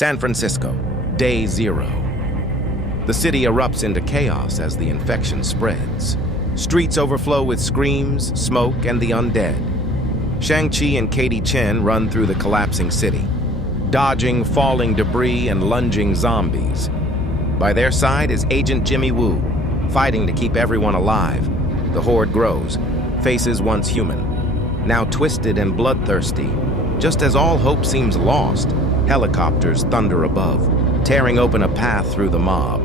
San Francisco, day 0. The city erupts into chaos as the infection spreads. Streets overflow with screams, smoke, and the undead. Shang-Chi and Katie Chen run through the collapsing city, dodging falling debris and lunging zombies. By their side is Agent Jimmy Woo, fighting to keep everyone alive. The horde grows, faces once human, now twisted and bloodthirsty. Just as all hope seems lost, helicopters thunder above, tearing open a path through the mob.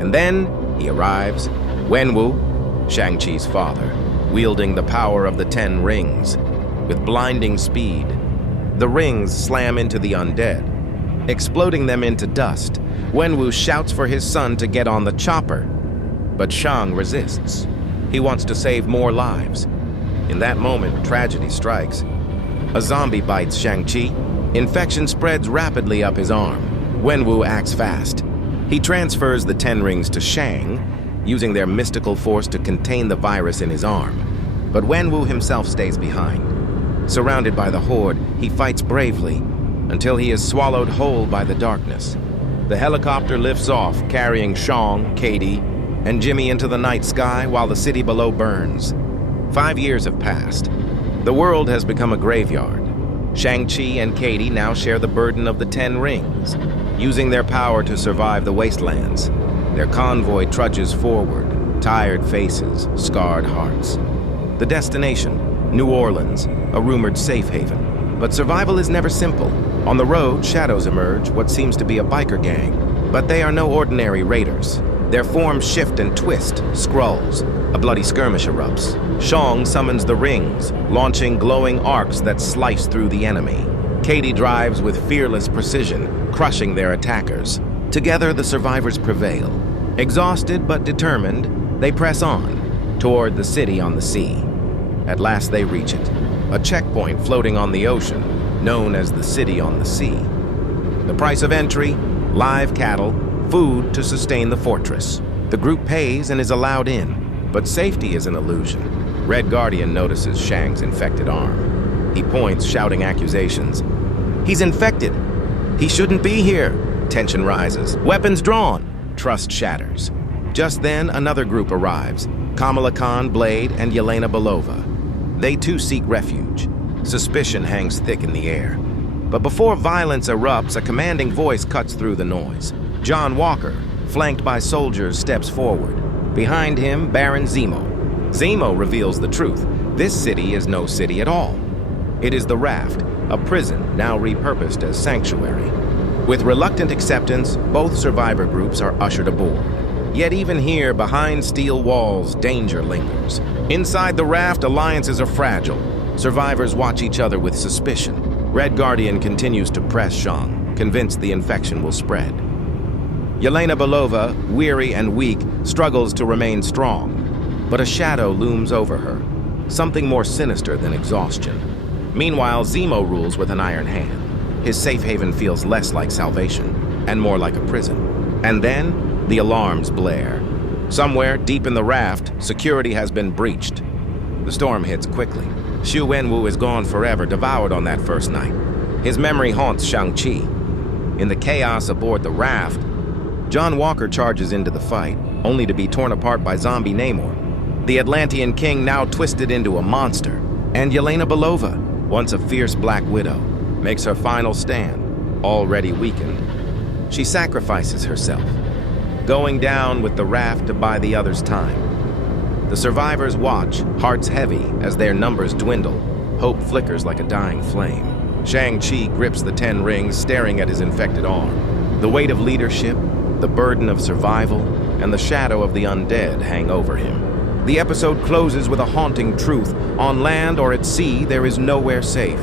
And then he arrives, Wenwu, Shang-Chi's father, wielding the power of the 10 rings. With blinding speed, the rings slam into the undead, exploding them into dust. Wenwu shouts for his son to get on the chopper, but Shang resists. He wants to save more lives. In that moment, tragedy strikes. A zombie bites Shang-Chi. Infection spreads rapidly up his arm. Wenwu acts fast. He transfers the 10 rings to Shang, using their mystical force to contain the virus in his arm. But Wenwu himself stays behind. Surrounded by the horde, he fights bravely until he is swallowed whole by the darkness. The helicopter lifts off, carrying Shang, Katie, and Jimmy into the night sky while the city below burns. 5 years have passed. The world has become a graveyard. Shang-Chi and Katie now share the burden of the 10 rings, using their power to survive the wastelands. Their convoy trudges forward, tired faces, scarred hearts. The destination, New Orleans, a rumored safe haven. But survival is never simple. On the road, shadows emerge, what seems to be a biker gang. But they are no ordinary raiders. Their forms shift and twist, Skrulls. A bloody skirmish erupts. Shang summons the rings, launching glowing arcs that slice through the enemy. Katie drives with fearless precision, crushing their attackers. Together, the survivors prevail. Exhausted but determined, they press on, toward the city on the sea. At last they reach it, a checkpoint floating on the ocean, known as the City on the Sea. The price of entry, live cattle, food to sustain the fortress. The group pays and is allowed in, but safety is an illusion. Red Guardian notices Shang's infected arm. He points, shouting accusations. He's infected! He shouldn't be here! Tension rises. Weapons drawn! Trust shatters. Just then, another group arrives. Kamala Khan, Blade, and Yelena Belova. They too seek refuge. Suspicion hangs thick in the air. But before violence erupts, a commanding voice cuts through the noise. John Walker, flanked by soldiers, steps forward. Behind him, Baron Zemo. Zemo reveals the truth. This city is no city at all. It is the Raft, a prison now repurposed as sanctuary. With reluctant acceptance, both survivor groups are ushered aboard. Yet even here, behind steel walls, danger lingers. Inside the Raft, alliances are fragile. Survivors watch each other with suspicion. Red Guardian continues to press Shang, convinced the infection will spread. Yelena Belova, weary and weak, struggles to remain strong. But a shadow looms over her, something more sinister than exhaustion. Meanwhile, Zemo rules with an iron hand. His safe haven feels less like salvation and more like a prison. And then, the alarms blare. Somewhere, deep in the Raft, security has been breached. The storm hits quickly. Xu Wenwu is gone forever, devoured on that first night. His memory haunts Shang-Chi. In the chaos aboard the Raft, John Walker charges into the fight, only to be torn apart by zombie Namor. The Atlantean king now twisted into a monster. And Yelena Belova, once a fierce Black Widow, makes her final stand, already weakened. She sacrifices herself, going down with the Raft to buy the others time. The survivors watch, hearts heavy, as their numbers dwindle. Hope flickers like a dying flame. Shang-Chi grips the 10 rings, staring at his infected arm. The weight of leadership, the burden of survival, and the shadow of the undead hang over him. The episode closes with a haunting truth. On land or at sea, there is nowhere safe.